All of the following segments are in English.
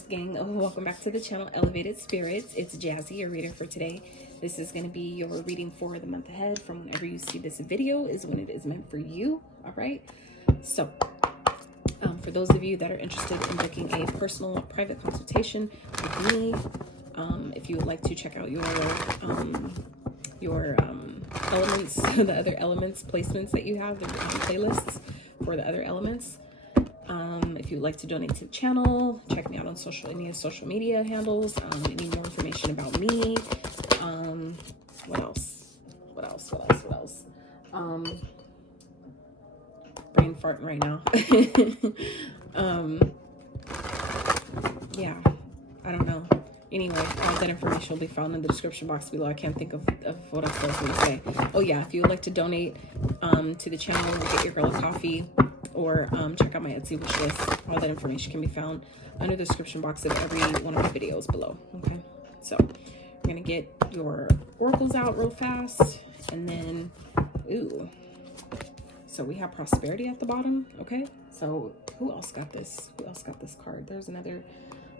Taurus gang. Welcome back to the channel, Elevated Spirits. It's Jazzy, your reader for today. This is going to be your reading for the month ahead. From whenever you see this video is when it is meant for you. All right. So for those of you that are interested in booking a personal private consultation with me, if you would like to check out your elements, the other elements placements that you have, the playlists for the other elements. If you'd like to donate to the channel, check me out on social media handles. Any more information about me. What else? Brain farting right now. Yeah, I don't know. Anyway, all that information will be found in the description box below. I can't think of what else I was going to say. Oh yeah, if you would like to donate to the channel, get your girl a coffee, or check out my Etsy wish list. All that information can be found under the description box of every one of my videos below. Okay, so we're gonna get your oracles out real fast, and then so we have prosperity at the bottom. Okay, so who else got this card? There's another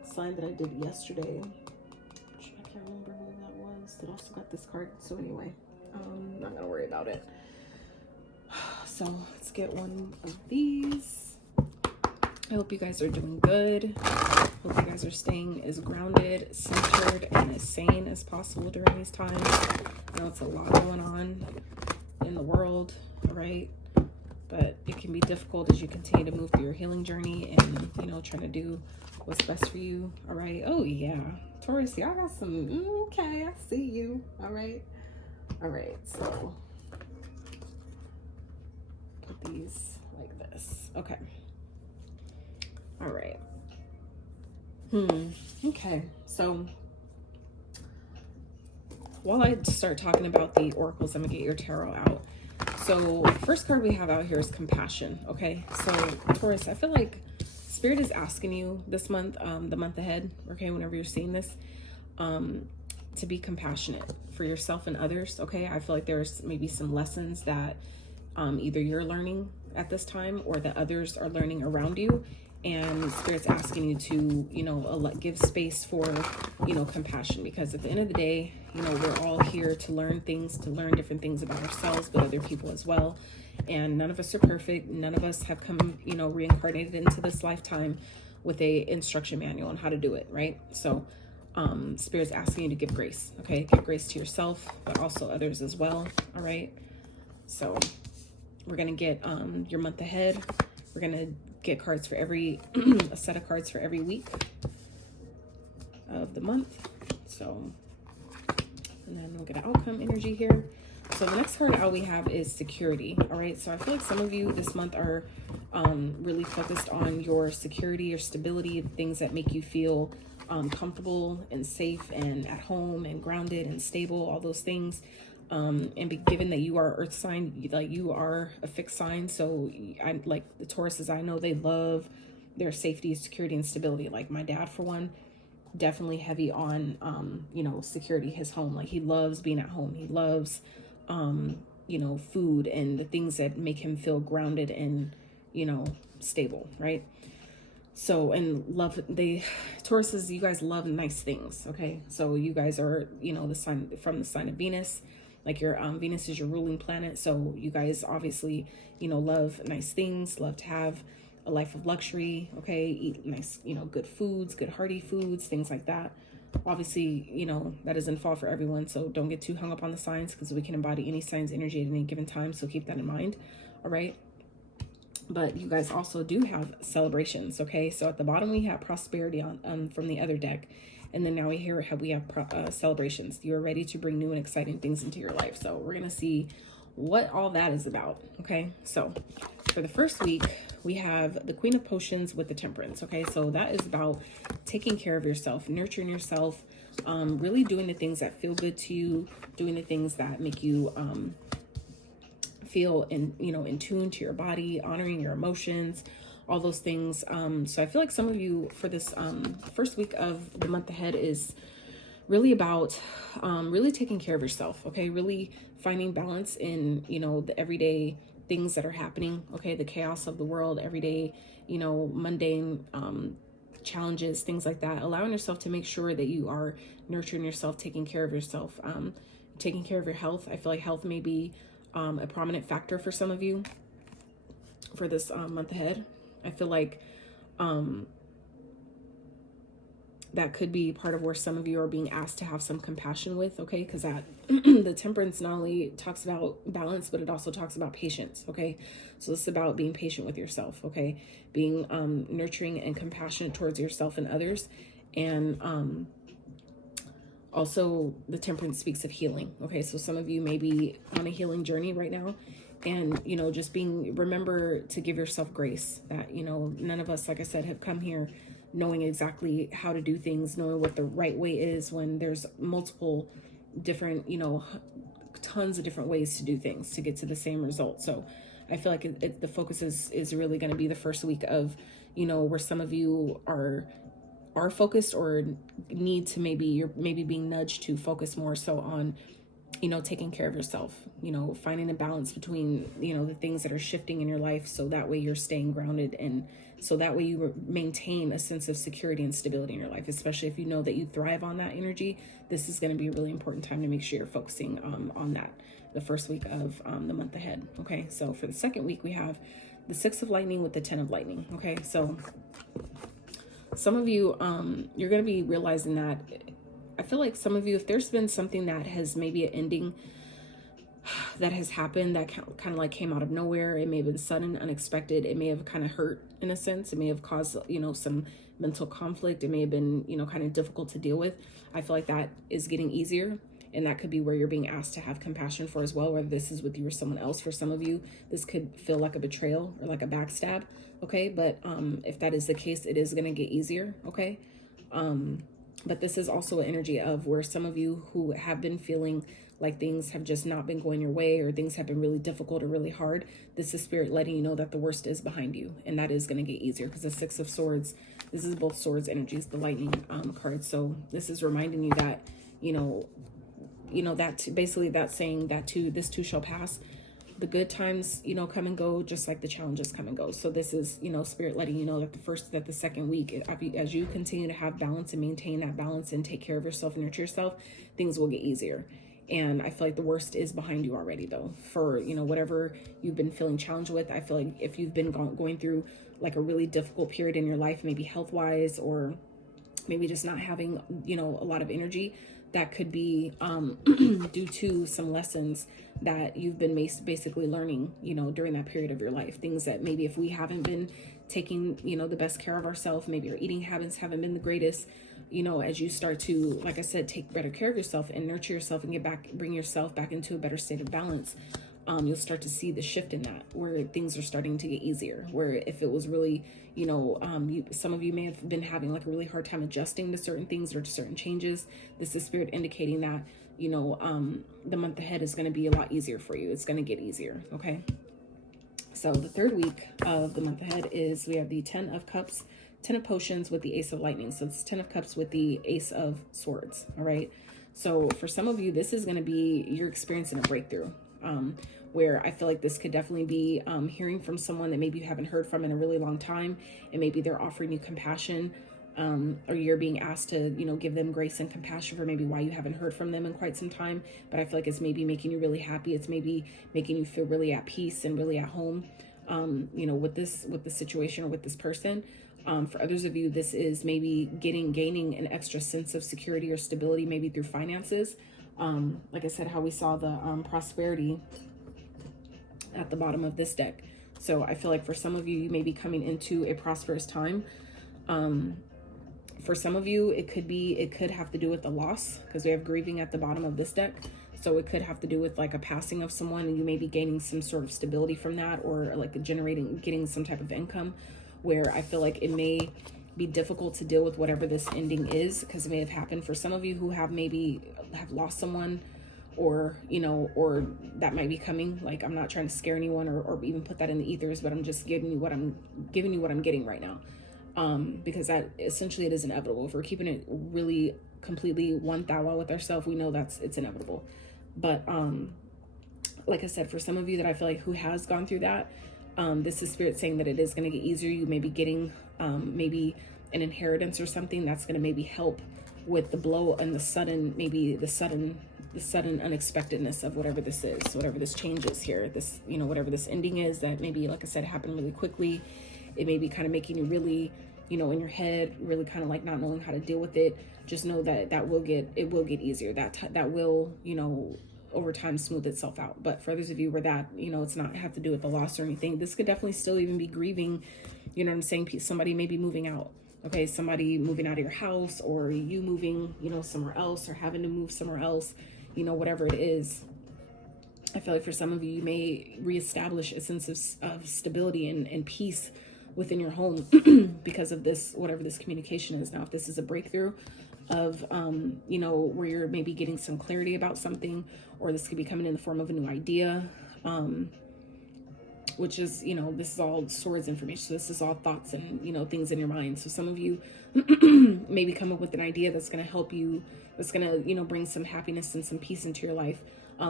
sign that I did yesterday. I can't remember who that was that also got this card. So anyway, not gonna worry about it. So let's get one of these. I hope you guys are doing good. Hope you guys are staying as grounded, centered, and as sane as possible during these times. I know it's a lot going on in the world, right? But it can be difficult as you continue to move through your healing journey and, you know, trying to do what's best for you. All right. Oh yeah, Taurus, y'all got some. Okay, I see you. All right. So put these like this. Okay. All right. Okay. So while I start talking about the oracles, I'm gonna get your tarot out. So first card we have out here is compassion. Okay. So Taurus, I feel like Spirit is asking you this month, the month ahead, okay, whenever you're seeing this, to be compassionate for yourself and others. Okay. I feel like there's maybe some lessons that either you're learning at this time or that others are learning around you, and Spirit's asking you to, you know, give space for, you know, compassion, because at the end of the day, you know, we're all here to learn things, to learn different things about ourselves, but other people as well. And none of us are perfect. None of us have come, you know, reincarnated into this lifetime with a instruction manual on how to do it, right? So Spirit's asking you to give grace. Okay, give grace to yourself, but also others as well. All right, so we're gonna get your month ahead. We're gonna get cards for every a set of cards for every week of the month. So, and then we'll get an outcome energy here. So the next card out we have is security. All right, so I feel like some of you this month are really focused on your security, your stability, things that make you feel comfortable and safe and at home and grounded and stable, all those things. And given that you are earth sign, like you are a fixed sign, so I like the Tauruses, I know they love their safety, security, and stability. Like my dad, for one, definitely heavy on you know, security, his home. Like he loves being at home. He loves you know, food and the things that make him feel grounded and, you know, stable, right? So, and love, Tauruses, you guys love nice things. Okay, so you guys are, you know, the sign from the sign of Venus. Like your Venus is your ruling planet, so you guys obviously, you know, love nice things, love to have a life of luxury. Okay, eat nice, you know, good foods, good hearty foods, things like that. Obviously, you know, that doesn't fall for everyone, so don't get too hung up on the signs, because we can embody any sign's energy at any given time, so keep that in mind. All right, but you guys also do have celebrations. Okay, so at the bottom we have prosperity on from the other deck. And then now we have celebrations. You're ready to bring new and exciting things into your life. So we're going to see what all that is about. Okay, so for the first week, we have the Queen of Potions with the Temperance. Okay, so that is about taking care of yourself, nurturing yourself, really doing the things that feel good to you, doing the things that make you feel in tune to your body, honoring your emotions, all those things. So I feel like some of you for this first week of the month ahead is really about really taking care of yourself. Okay, really finding balance in, you know, the everyday things that are happening. Okay, the chaos of the world, everyday, you know, mundane challenges, things like that. Allowing yourself to make sure that you are nurturing yourself, taking care of yourself, taking care of your health. I feel like health may be a prominent factor for some of you for this month ahead. I feel like that could be part of where some of you are being asked to have some compassion with, okay? Because that the temperance not only talks about balance, but it also talks about patience, okay? So this is about being patient with yourself, okay? Being nurturing and compassionate towards yourself and others. And also the temperance speaks of healing, okay? So some of you may be on a healing journey right now. And, you know, just remember to give yourself grace that, you know, none of us, like I said, have come here knowing exactly how to do things, knowing what the right way is when there's multiple different, you know, tons of different ways to do things to get to the same result. So I feel like the focus is really going to be the first week of, you know, where some of you are focused or need to you're being nudged to focus more so on, you know, taking care of yourself, you know, finding a balance between, you know, the things that are shifting in your life. So that way you're staying grounded, and so that way you maintain a sense of security and stability in your life, especially if you know that you thrive on that energy. This is going to be a really important time to make sure you're focusing on that the first week of the month ahead. Okay. So for the second week, we have the 6 of lightning with the 10 of lightning. Okay. So some of you, you're going to be realizing that I feel like some of you, if there's been something that has maybe an ending that has happened that kind of like came out of nowhere, it may have been sudden, unexpected, it may have kind of hurt in a sense, it may have caused, you know, some mental conflict, it may have been, you know, kind of difficult to deal with. I feel like that is getting easier, and that could be where you're being asked to have compassion for as well, whether this is with you or someone else. For some of you, this could feel like a betrayal or like a backstab, okay? But if that is the case, it is going to get easier, okay? But this is also an energy of where some of you who have been feeling like things have just not been going your way, or things have been really difficult or really hard. This is spirit letting you know that the worst is behind you, and that is going to get easier, because the 6 of swords, this is both swords energies, the lightning card. So this is reminding you that, you know, that basically that's saying that this too shall pass. The good times, you know, come and go, just like the challenges come and go. So this is, you know, spirit letting you know that the second week, as you continue to have balance and maintain that balance and take care of yourself and nurture yourself, things will get easier. And I feel like the worst is behind you already, though, for, you know, whatever you've been feeling challenged with. I feel like if you've been going through like a really difficult period in your life, maybe health wise, or maybe just not having, you know, a lot of energy, that could be due to some lessons that you've been basically learning, you know, during that period of your life. Things that maybe if we haven't been taking, you know, the best care of ourselves, maybe our eating habits haven't been the greatest, you know, as you start to, like I said, take better care of yourself and nurture yourself and bring yourself back into a better state of balance, you'll start to see the shift in that, where things are starting to get easier, where if it was really, you know, some of you may have been having like a really hard time adjusting to certain things or to certain changes. This is spirit indicating that, you know, the month ahead is going to be a lot easier for you. It's going to get easier. Okay. So the third week of the month ahead is we have the 10 of cups, 10 of potions with the ace of lightning. So it's 10 of cups with the ace of swords. All right. So for some of you, this is going to be, you're experiencing a breakthrough, where I feel like this could definitely be hearing from someone that maybe you haven't heard from in a really long time, and maybe they're offering you compassion, or you're being asked to, you know, give them grace and compassion for maybe why you haven't heard from them in quite some time. But I feel like it's maybe making you really happy. It's maybe making you feel really at peace and really at home, you know, with the situation or with this person. For others of you, this is maybe gaining an extra sense of security or stability, maybe through finances. Like I said, how we saw the prosperity at the bottom of this deck. So I feel like for some of you, you may be coming into a prosperous time. For some of you, it could have to do with the loss, because we have grieving at the bottom of this deck. So it could have to do with like a passing of someone, and you may be gaining some sort of stability from that, or like getting some type of income, where I feel like it may be difficult to deal with whatever this ending is, because it may have happened for some of you who have lost someone, or, you know, or that might be coming. Like, I'm not trying to scare anyone or even put that in the ethers, but I'm just giving you what I'm getting right now. Because that essentially, it is inevitable. If we're keeping it really completely one thou with ourselves, we know it's inevitable. But like I said, for some of you that I feel like who has gone through that, this is spirit saying that it is going to get easier. You may be getting maybe an inheritance or something that's going to maybe help with the blow and the sudden, maybe the sudden unexpectedness of whatever this is, whatever this change is here, this, you know, whatever this ending is that maybe, like I said, happened really quickly. It may be kind of making you really, you know, in your head, really kind of like not knowing how to deal with it. Just know that it will get easier. That will, you know, over time smooth itself out. But for others of you where that, you know, it's not have to do with the loss or anything, this could definitely still even be grieving, you know what I'm saying? Somebody may be moving out. Okay, somebody moving out of your house, or you moving, you know, somewhere else, or having to move somewhere else, you know, whatever it is. I feel like for some of you, you may reestablish a sense of stability and peace within your home because of this, whatever this communication is. Now, if this is a breakthrough of, you know, where you're maybe getting some clarity about something, or this could be coming in the form of a new idea, which is, you know, this is all swords information. So this is all thoughts and, you know, things in your mind. So some of you maybe come up with an idea that's going to help you, that's going to, you know, bring some happiness and some peace into your life,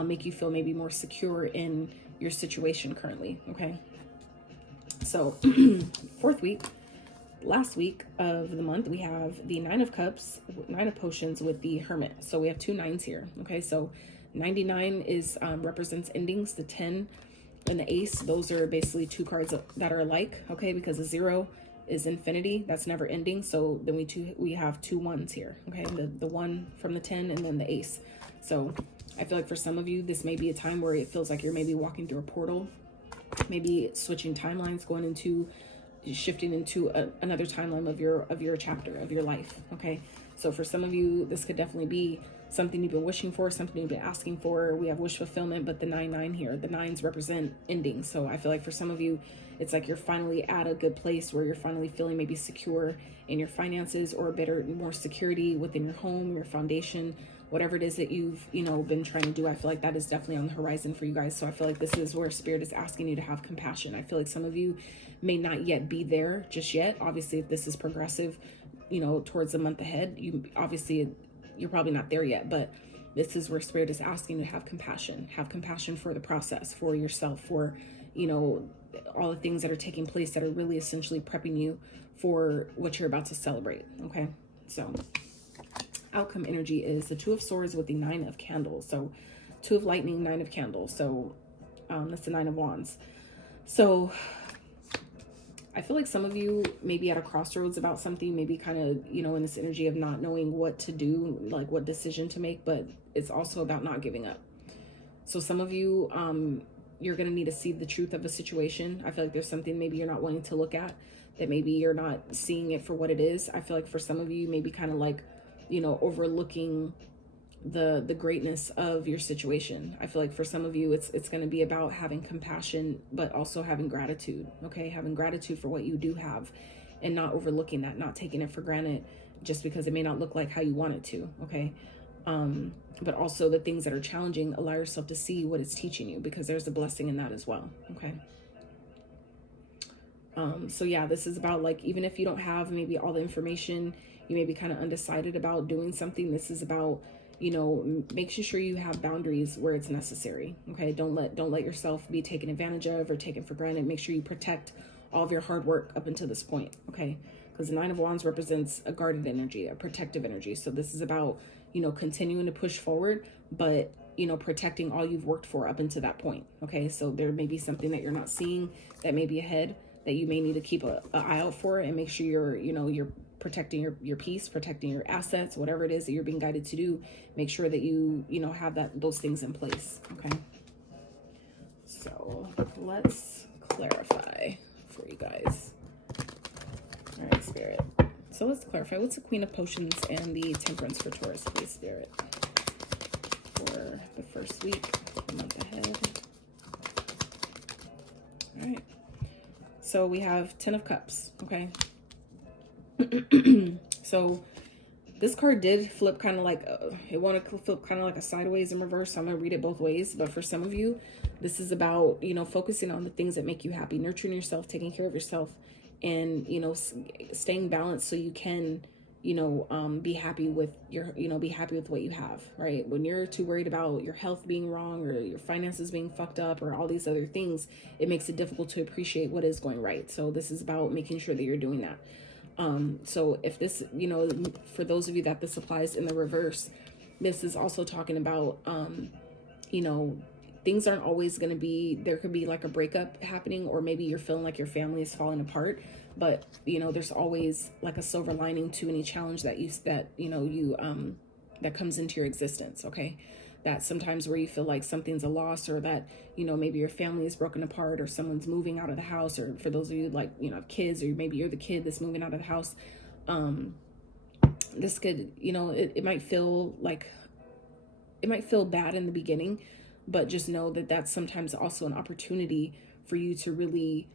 make you feel maybe more secure in your situation currently. Okay. So fourth week, last week of the month, we have the 9 of cups, 9 of potions with the hermit. So we have 2 9s here. Okay. So 99 is, represents endings. The 10 and the ace, those are basically 2 cards that are alike, okay, because the 0 is infinity, that's never ending. So then we have 2 1s here, okay, the 1 from the 10 and then the ace. So I feel like for some of you, this may be a time where it feels like you're maybe walking through a portal, maybe switching timelines, shifting into another timeline of your chapter of your life. Okay, so for some of you, this could definitely be something you've been wishing for, something you've been asking for. We have wish fulfillment, but the 9 here, the 9s represent endings. So I feel like for some of you, it's like you're finally at a good place where you're finally feeling maybe secure in your finances, or more security within your home, your foundation, whatever it is that you've, you know, been trying to do. I feel like that is definitely on the horizon for you guys. So I feel like this is where Spirit is asking you to have compassion. I feel like some of you may not yet be there just yet. Obviously, if this is progressive, you know, towards the month ahead, you're probably not there yet, but this is where Spirit is asking you to have compassion for the process, for yourself, for, you know, all the things that are taking place that are really essentially prepping you for what you're about to celebrate. Okay. So outcome energy is the 2 of swords with the 9 of candles. So 2 of lightning, 9 of candles. So that's the 9 of wands. So I feel like some of you may be at a crossroads about something, maybe kind of, you know, in this energy of not knowing what to do, like what decision to make, but it's also about not giving up. So some of you, you're going to need to see the truth of a situation. I feel like there's something maybe you're not wanting to look at, that maybe you're not seeing it for what it is. I feel like for some of you, maybe kind of like, you know, overlooking the greatness of your situation. I feel like for some of you, it's going to be about having compassion, but also having gratitude. Okay. Having gratitude for what you do have, and not overlooking that, not taking it for granted just because it may not look like how you want it to. Okay. But also the things that are challenging, allow yourself to see what it's teaching you, because there's a blessing in that as well. Okay. So yeah, this is about, like, even if you don't have maybe all the information, you may be kind of undecided about doing something. This is about, you know, making sure you have boundaries where it's necessary. Okay. Don't let yourself be taken advantage of or taken for granted. Make sure you protect all of your hard work up until this point. Okay. Because the 9 of wands represents a guarded energy, a protective energy. So this is about, you know, continuing to push forward, but, you know, protecting all you've worked for up until that point. Okay. So there may be something that you're not seeing that may be ahead, that you may need to keep an eye out for, and make sure you're protecting your peace, protecting your assets, whatever it is that you're being guided to do. Make sure that you know, have those things in place. Okay. So let's clarify for you guys. All right, Spirit. So let's clarify. What's the Queen of Potions and the Temperance for Taurus, please, Spirit, for the first week, the month ahead? All right. So we have 10 of Cups. Okay. So this card did flip kind of like, it wanted to flip kind of like a sideways in reverse. So I'm going to read it both ways. But for some of you, this is about, you know, focusing on the things that make you happy, nurturing yourself, taking care of yourself, and, you know, staying balanced so you can, you know, be happy with be happy with what you have, right? When you're too worried about your health being wrong, or your finances being fucked up, or all these other things, it makes it difficult to appreciate what is going right. So this is about making sure that you're doing that. So if this, you know, for those of you that this applies in the reverse, this is also talking about, you know, things aren't always going to be, there could be like a breakup happening, or maybe you're feeling like your family is falling apart, but you know, there's always like a silver lining to any challenge that that comes into your existence. Okay. That sometimes where you feel like something's a loss, or that, you know, maybe your family is broken apart, or someone's moving out of the house, or for those of you like, you know, have kids, or maybe you're the kid that's moving out of the house. This could, you know, it might feel like, it might feel bad in the beginning, but just know that that's sometimes also an opportunity for you to really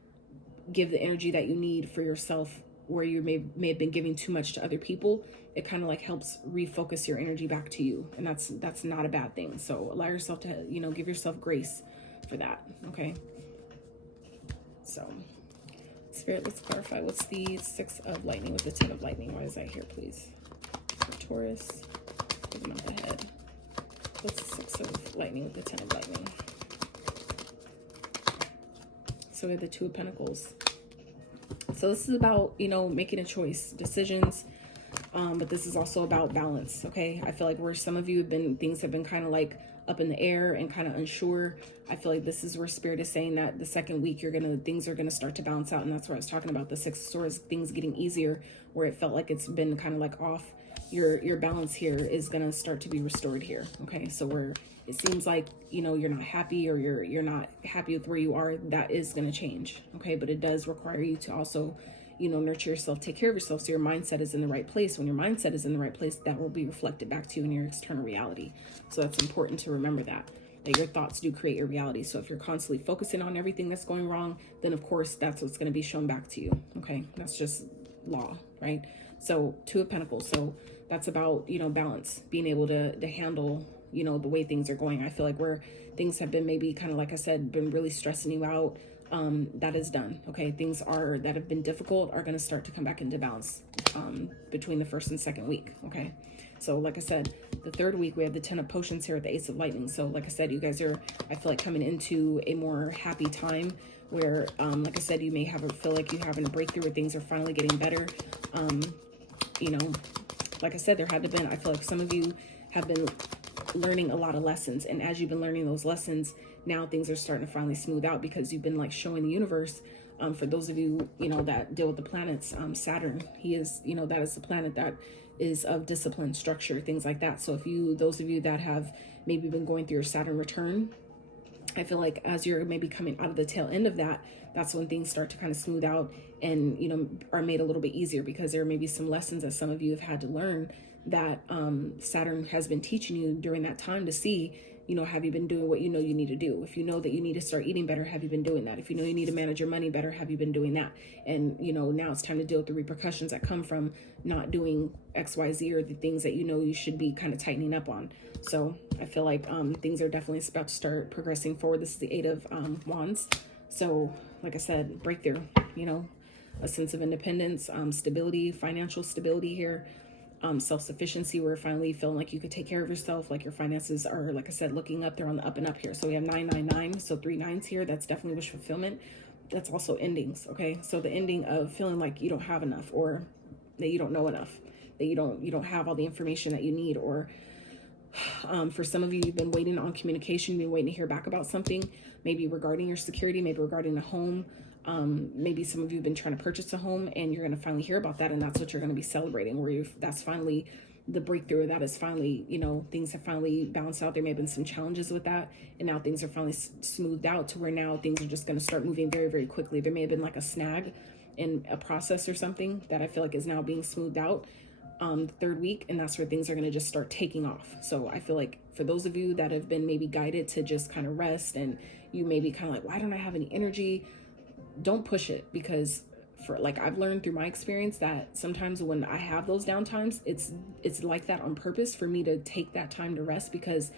give the energy that you need for yourself, where you may have been giving too much to other people. It kind of like helps refocus your energy back to you, and that's not a bad thing. So allow yourself to, you know, give yourself grace for that. Okay, so Spirit, let's clarify, what's the 6 of lightning with the 10 of lightning? Why is that here, please? For Taurus, give them up ahead. What's the 6 of lightning with the 10 of lightning? So we have the 2 of Pentacles. So this is about, you know, making a choice, decisions, but this is also about balance. Okay, I feel like where some of you have been, things have been kind of like up in the air and kind of unsure. I feel like this is where Spirit is saying that the second week things are gonna start to balance out, and that's what I was talking about, the 6 of Swords, things getting easier, where it felt like it's been kind of like off. Your balance here is gonna start to be restored here. Okay, so where it seems like, you know, you're not happy, or you're not happy with where you are, that is gonna change. Okay, but it does require you to also, you know, nurture yourself, take care of yourself, so your mindset is in the right place. When your mindset is in the right place, that will be reflected back to you in your external reality. So that's important to remember, that your thoughts do create your reality. So if you're constantly focusing on everything that's going wrong, then of course that's what's going to be shown back to you. Okay, that's just law, right? So 2 of Pentacles, so that's about, you know, balance, being able to handle, you know, the way things are going. I feel like where things have been maybe kind of, like I said, been really stressing you out, that is done. Okay, things that have been difficult are going to start to come back into balance between the 1st and 2nd week. Okay, so like I said, the 3rd week we have the 10 of Potions here at the Ace of Lightning. So like I said, you guys are, I feel like, coming into a more happy time where, like I said, you may feel like you're having a breakthrough, where things are finally getting better. You know, like I said, I feel like some of you have been learning a lot of lessons, and as you've been learning those lessons, now things are starting to finally smooth out, because you've been like showing the universe, for those of you, you know, that deal with the planets, Saturn, he is, you know, that is the planet that is of discipline, structure, things like that. So if those of you that have maybe been going through your Saturn return, I feel like as you're maybe coming out of the tail end of that, that's when things start to kind of smooth out and, you know, are made a little bit easier, because there may be some lessons that some of you have had to learn that Saturn has been teaching you during that time, to see, you know, have you been doing what you know you need to do? If you know that you need to start eating better, have you been doing that? If you know you need to manage your money better, have you been doing that? And, you know, now it's time to deal with the repercussions that come from not doing XYZ, or the things that you know you should be kind of tightening up on. So I feel like things are definitely about to start progressing forward. This is the 8 of Wands. So like I said, breakthrough, you know, a sense of independence, stability, financial stability here. Self-sufficiency, where finally feeling like you could take care of yourself, like your finances are, like I said, looking up, they're on the up and up here. So we have 999, so 3 9s here. That's definitely wish fulfillment. That's also endings. Okay, so the ending of feeling like you don't have enough, or that you don't know enough, that you don't have all the information that you need, or for some of you, you've been waiting on communication, you've been waiting to hear back about something, maybe regarding your security, maybe regarding a home. Maybe some of you have been trying to purchase a home, and you're going to finally hear about that, and that's what you're going to be celebrating, where that's finally the breakthrough. That is finally, you know, things have finally balanced out. There may have been some challenges with that, and now things are finally smoothed out to where now things are just going to start moving very, very quickly. There may have been like a snag in a process or something that I feel like is now being smoothed out the 3rd week, and that's where things are going to just start taking off. So I feel like for those of you that have been maybe guided to just kind of rest, and you may be kind of like, why don't I have any energy? Don't push it, because for like, I've learned through my experience that sometimes when I have those down times, it's like that on purpose, for me to take that time to rest, because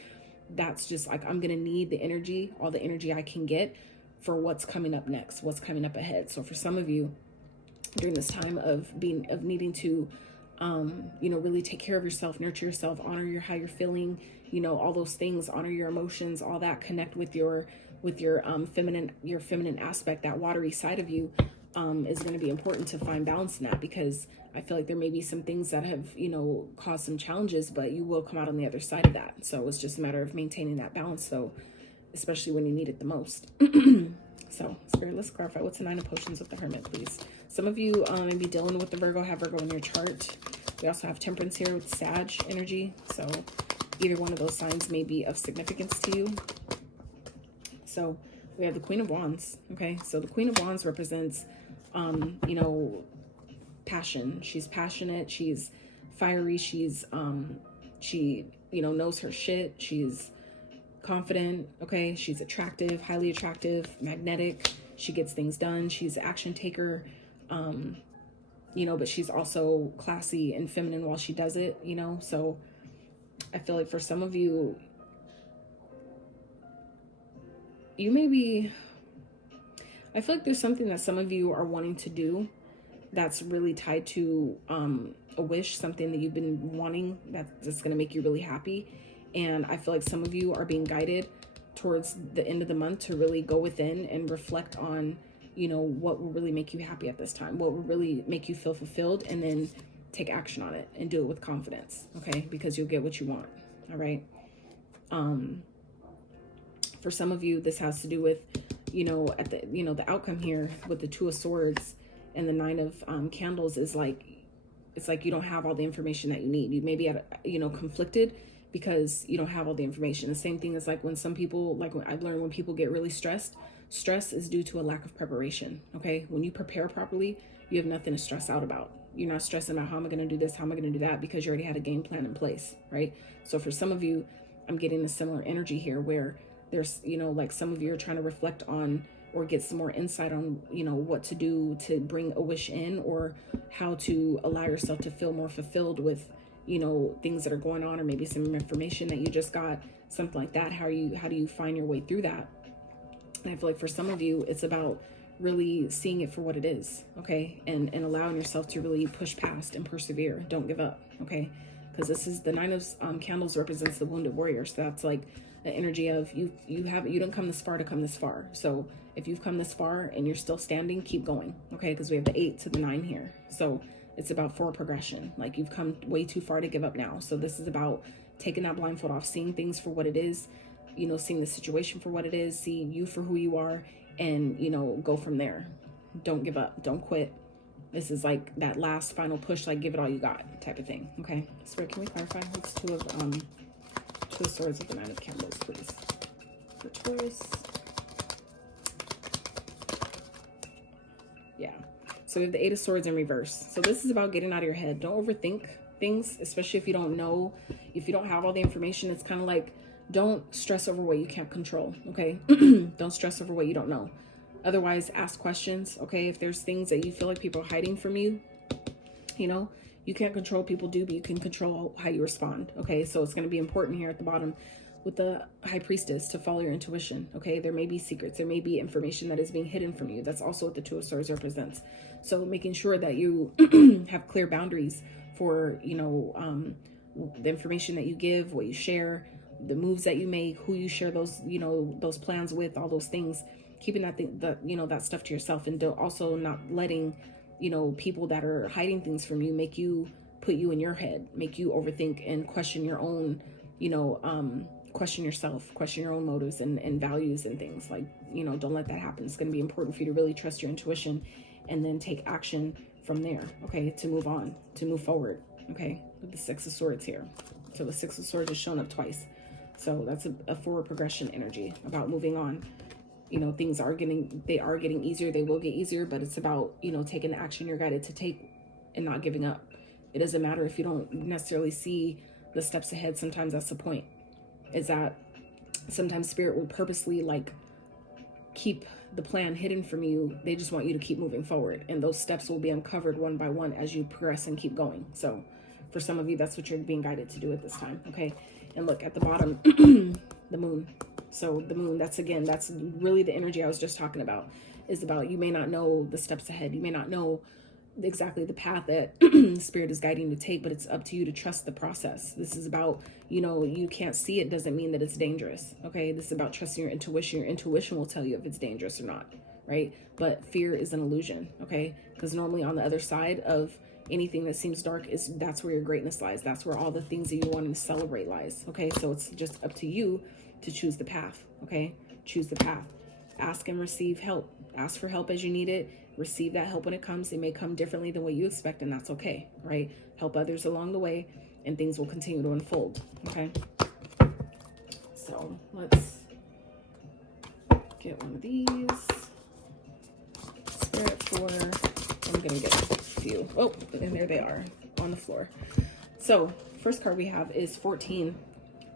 that's just like, I'm going to need the energy, all the energy I can get for what's coming up next, what's coming up ahead. So for some of you, during this time of needing to, you know, really take care of yourself, nurture yourself, honor how you're feeling, you know, all those things, honor your emotions, all that, connect with your feminine aspect, that watery side of you. is going to be important to find balance in that, because I feel like there may be some things that have, you know, caused some challenges, but you will come out on the other side of that. So it's just a matter of maintaining that balance. So especially when you need it the most. So Spirit, let's clarify. What's the Nine of Potions with the Hermit, please? Some of you may be dealing with the Virgo, have Virgo in your chart. We also have Temperance here with Sag energy. So either one of those signs may be of significance to you. So we have the Queen of Wands. Okay, so the Queen of Wands represents, you know, passion. She's passionate. She's fiery. She's, she, you know, knows her shit. She's confident. Okay, she's attractive, highly attractive, magnetic. She gets things done. She's an action taker. You know, but she's also classy and feminine while she does it, you know. So I feel like for some of you, you may be, I feel like there's something that some of you are wanting to do that's really tied to a wish, something that you've been wanting that's going to make you really happy. And I feel like some of you are being guided towards the end of the month to really go within and reflect on, you know, what will really make you happy at this time, what will really make you feel fulfilled, and then take action on it and do it with confidence, okay? Because you'll get what you want, all right? For some of you, this has to do with, you know, at the, you know, the outcome here with the Two of Swords and the Nine of Candles is like, it's like you don't have all the information that you need. You may be, you know, conflicted because you don't have all the information. The same thing is like when some people, like when I've learned, when people get really stressed, stress is due to a lack of preparation, okay? When you prepare properly, you have nothing to stress out about. You're not stressing about how am I going to do this, how am I going to do that, because you already had a game plan in place, right? So for some of you, I'm getting a similar energy here where there's, you know, like some of you are trying to reflect on or get some more insight on, you know, what to do to bring a wish in, or how to allow yourself to feel more fulfilled with, you know, things that are going on, or maybe some information that you just got, something like that. How do you find your way through that? And I feel like for some of you, it's about really seeing it for what it is, okay? And allowing yourself to really push past and persevere. Don't give up, okay? Because this is the Nine of Candles represents the wounded warrior. So that's like the energy of you don't come this far to come this far. So if you've come this far and you're still standing, keep going, okay? Because we have the 8 to the 9 here. So it's about forward progression. Like you've come way too far to give up now. So this is about taking that blindfold off, seeing things for what it is, you know, seeing the situation for what it is, see you for who you are, and, you know, go from there. Don't give up. Don't quit. This is like that last final push, like give it all you got type of thing. Okay. So can we clarify what's Two of Swords with the Nine of Candles, please? For Taurus. Yeah. So we have the Eight of Swords in reverse. So this is about getting out of your head. Don't overthink things, especially if you don't know, if you don't have all the information. It's kind of like, don't stress over what you can't control, okay? Don't stress over what you don't know. Otherwise, ask questions, okay? If there's things that you feel like people are hiding from you, you know, you can't control what people do, but you can control how you respond, okay? So it's going to be important here at the bottom with the High Priestess to follow your intuition, okay? There may be secrets. There may be information that is being hidden from you. That's also what the Two of Swords represents. So making sure that you have clear boundaries for, you know, the information that you give, what you share, the moves that you make, who you share those, you know, those plans with, all those things, keeping that thing, you know, that stuff to yourself, and also not letting, you know, people that are hiding things from you make you, put you in your head, make you overthink and question your own, you know, question yourself, question your own motives and values and things. Like, you know, don't let that happen. It's going to be important for you to really trust your intuition and then take action from there, okay, to move on, to move forward, okay, with the Six of Swords here. So the Six of Swords is shown up twice. So that's a forward progression energy about moving on. You know, things are getting easier. They will get easier, but it's about, you know, taking the action you're guided to take and not giving up. It doesn't matter if you don't necessarily see the steps ahead. Sometimes that's the point, is that sometimes Spirit will purposely like keep the plan hidden from you. They just want you to keep moving forward, and those steps will be uncovered one by one as you progress and keep going. So for some of you, that's what you're being guided to do at this time, okay? And look at the bottom, the moon. So the moon, that's really the energy I was just talking about, is about, you may not know the steps ahead. You may not know exactly the path that Spirit is guiding you to take, but it's up to you to trust the process. This is about, you know, you can't see it doesn't mean that it's dangerous, okay? This is about trusting your intuition. Your intuition will tell you if it's dangerous or not, right? But fear is an illusion, okay? Because normally on the other side of anything that seems dark, that's where your greatness lies. That's where all the things that you want to celebrate lies, okay? So it's just up to you to choose the path, okay? Choose the path. Ask and receive help. Ask for help as you need it. Receive that help when it comes. It may come differently than what you expect, and that's okay, right? Help others along the way, and things will continue to unfold, okay? So let's get one of these. Spirit for, I'm gonna get a few. Oh, and there they are on the floor. So first card we have is 14.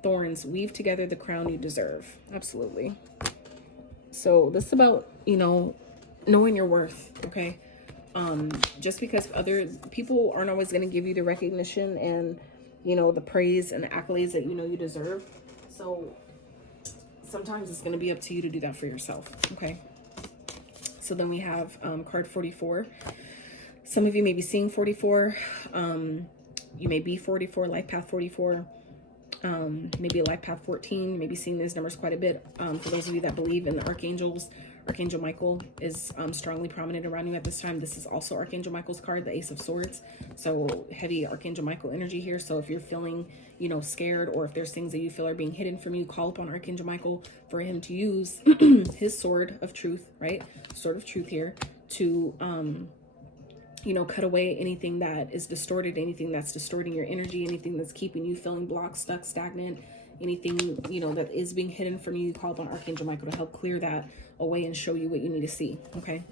Thorns, weave together the crown you deserve. Absolutely. So this is about, you know, knowing your worth, okay? Just because other people aren't always going to give you the recognition and, you know, the praise and the accolades that you know you deserve. So sometimes it's going to be up to you to do that for yourself, okay? So then we have card 44. Some of you may be seeing 44. You may be 44, life path 44. Maybe a life path 14, maybe seeing these numbers quite a bit. For those of you that believe in the archangels, Archangel Michael is strongly prominent around you at this time. This is also Archangel Michael's card, the Ace of Swords. So heavy Archangel Michael energy here. So if you're feeling, you know, scared, or if there's things that you feel are being hidden from you, call upon Archangel Michael for him to use his sword of truth, right? Sword of truth here to, you know, cut away anything that is distorted, anything that's distorting your energy, anything that's keeping you feeling blocked, stuck, stagnant, anything, you know, that is being hidden from you. You call upon Archangel Michael to help clear that away and show you what you need to see, okay?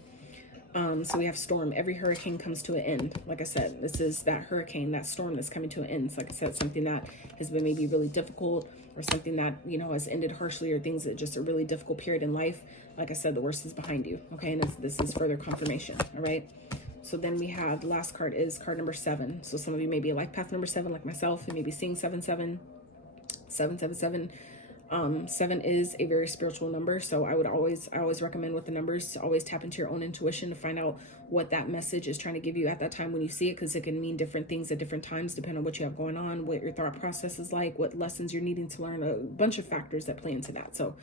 So we have storm. Every hurricane comes to an end. Like I said, this is that hurricane, that storm that's coming to an end. So like I said, something that has been maybe really difficult, or something that, you know, has ended harshly, or things that just a really difficult period in life. Like I said, the worst is behind you, okay? And this is further confirmation, all right? So then we have the last card is card number 7. So some of you may be a life path number 7, like myself. You may be seeing 777. 7 is a very spiritual number. So I always recommend with the numbers to always tap into your own intuition to find out what that message is trying to give you at that time when you see it, because it can mean different things at different times depending on what you have going on, what your thought process is like, what lessons you're needing to learn, a bunch of factors that play into that. So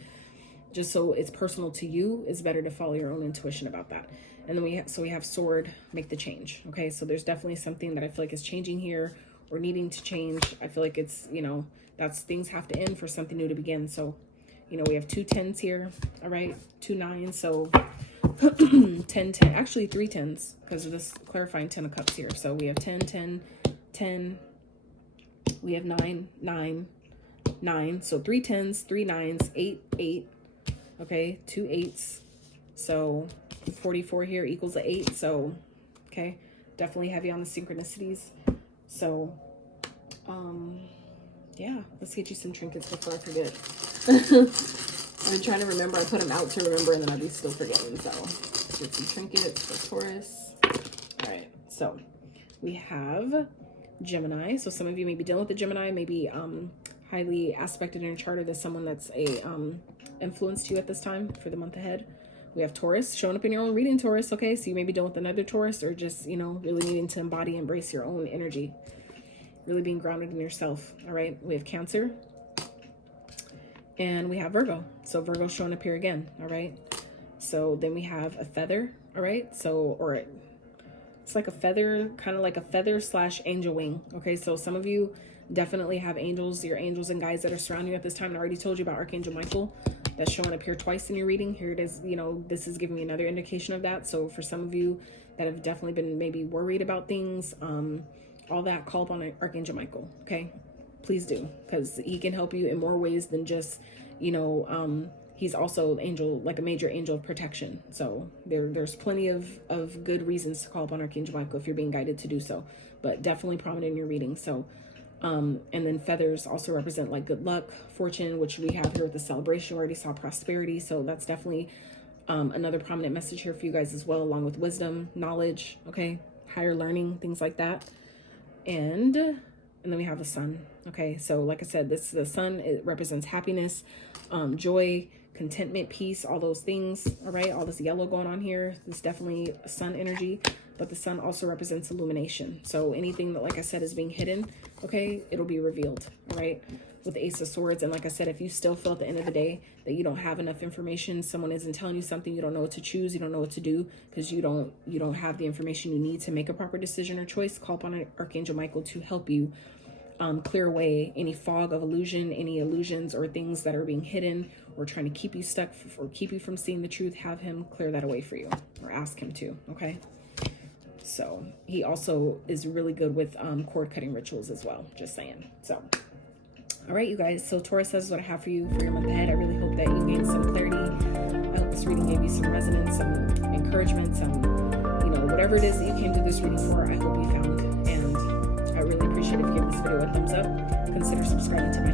just so it's personal to you, it's better to follow your own intuition about that. And then we have sword, make the change. Okay, so there's definitely something that I feel like is changing here, or needing to change. I feel like it's, you know, that's, things have to end for something new to begin. So, you know, we have 2 10s here, all right, 2 9s, so 10 10, actually 3 10s, because of this clarifying 10 of cups here. So we have 10 10 10, we have 9 9 9, so 3 10s, 3 9s, 8 8, okay, 2 8s, so 44 here equals a 8. So okay, definitely heavy on the synchronicities. So yeah, let's get you some trinkets before I forget. I've been trying to remember. I put them out to remember, and then I'll be still forgetting. So let's get some trinkets for Taurus. All right, so we have Gemini. So some of you may be dealing with the Gemini, maybe highly aspected in your chart, or there's someone that's influenced you at this time for the month ahead. We have Taurus showing up in your own reading, Taurus. Okay, so you may be dealing with another Taurus, or just, you know, really needing to embody, embrace your own energy, really being grounded in yourself. All right, we have Cancer, and we have Virgo. So Virgo showing up here again. All right, so then we have a feather. All right, so, or it's like a feather, kind of like a feather / angel wing. Okay, so some of you definitely have angels, your angels and guides that are surrounding you at this time. And I already told you about Archangel Michael. That's showing up here twice in your reading. Here it is, you know, this is giving me another indication of that. So for some of you that have definitely been maybe worried about things, all that, call upon Archangel Michael, okay? Please do, because he can help you in more ways than just, you know, he's also angel, like a major angel of protection. So there's plenty of good reasons to call upon Archangel Michael if you're being guided to do so, but definitely prominent in your reading. So and then feathers also represent like good luck, fortune, which we have here with the celebration. We already saw prosperity, so that's definitely another prominent message here for you guys as well, along with wisdom, knowledge, okay, higher learning, things like that. And then we have the sun. Okay, so like I said, this, the sun, it represents happiness, joy, contentment, peace, all those things. All right, all this yellow going on here, this is definitely sun energy. But the sun also represents illumination. So anything that, like I said, is being hidden, okay, it'll be revealed. All right, with the Ace of Swords. And like I said, if you still feel at the end of the day that you don't have enough information, someone isn't telling you something, you don't know what to choose, you don't know what to do, because you don't have the information you need to make a proper decision or choice, call upon Archangel Michael to help you clear away any fog of illusion, any illusions or things that are being hidden or trying to keep you stuck or keep you from seeing the truth. Have him clear that away for you, or ask him to. Okay. So he also is really good with cord cutting rituals as well. Just saying. So, all right, you guys. So Taurus, this is what I have for you for your month ahead. I really hope that you gained some clarity. I hope this reading gave you some resonance, some encouragement, some, you know, whatever it is that you came to this reading for, I hope you found. And I really appreciate if you give this video a thumbs up. Consider subscribing to my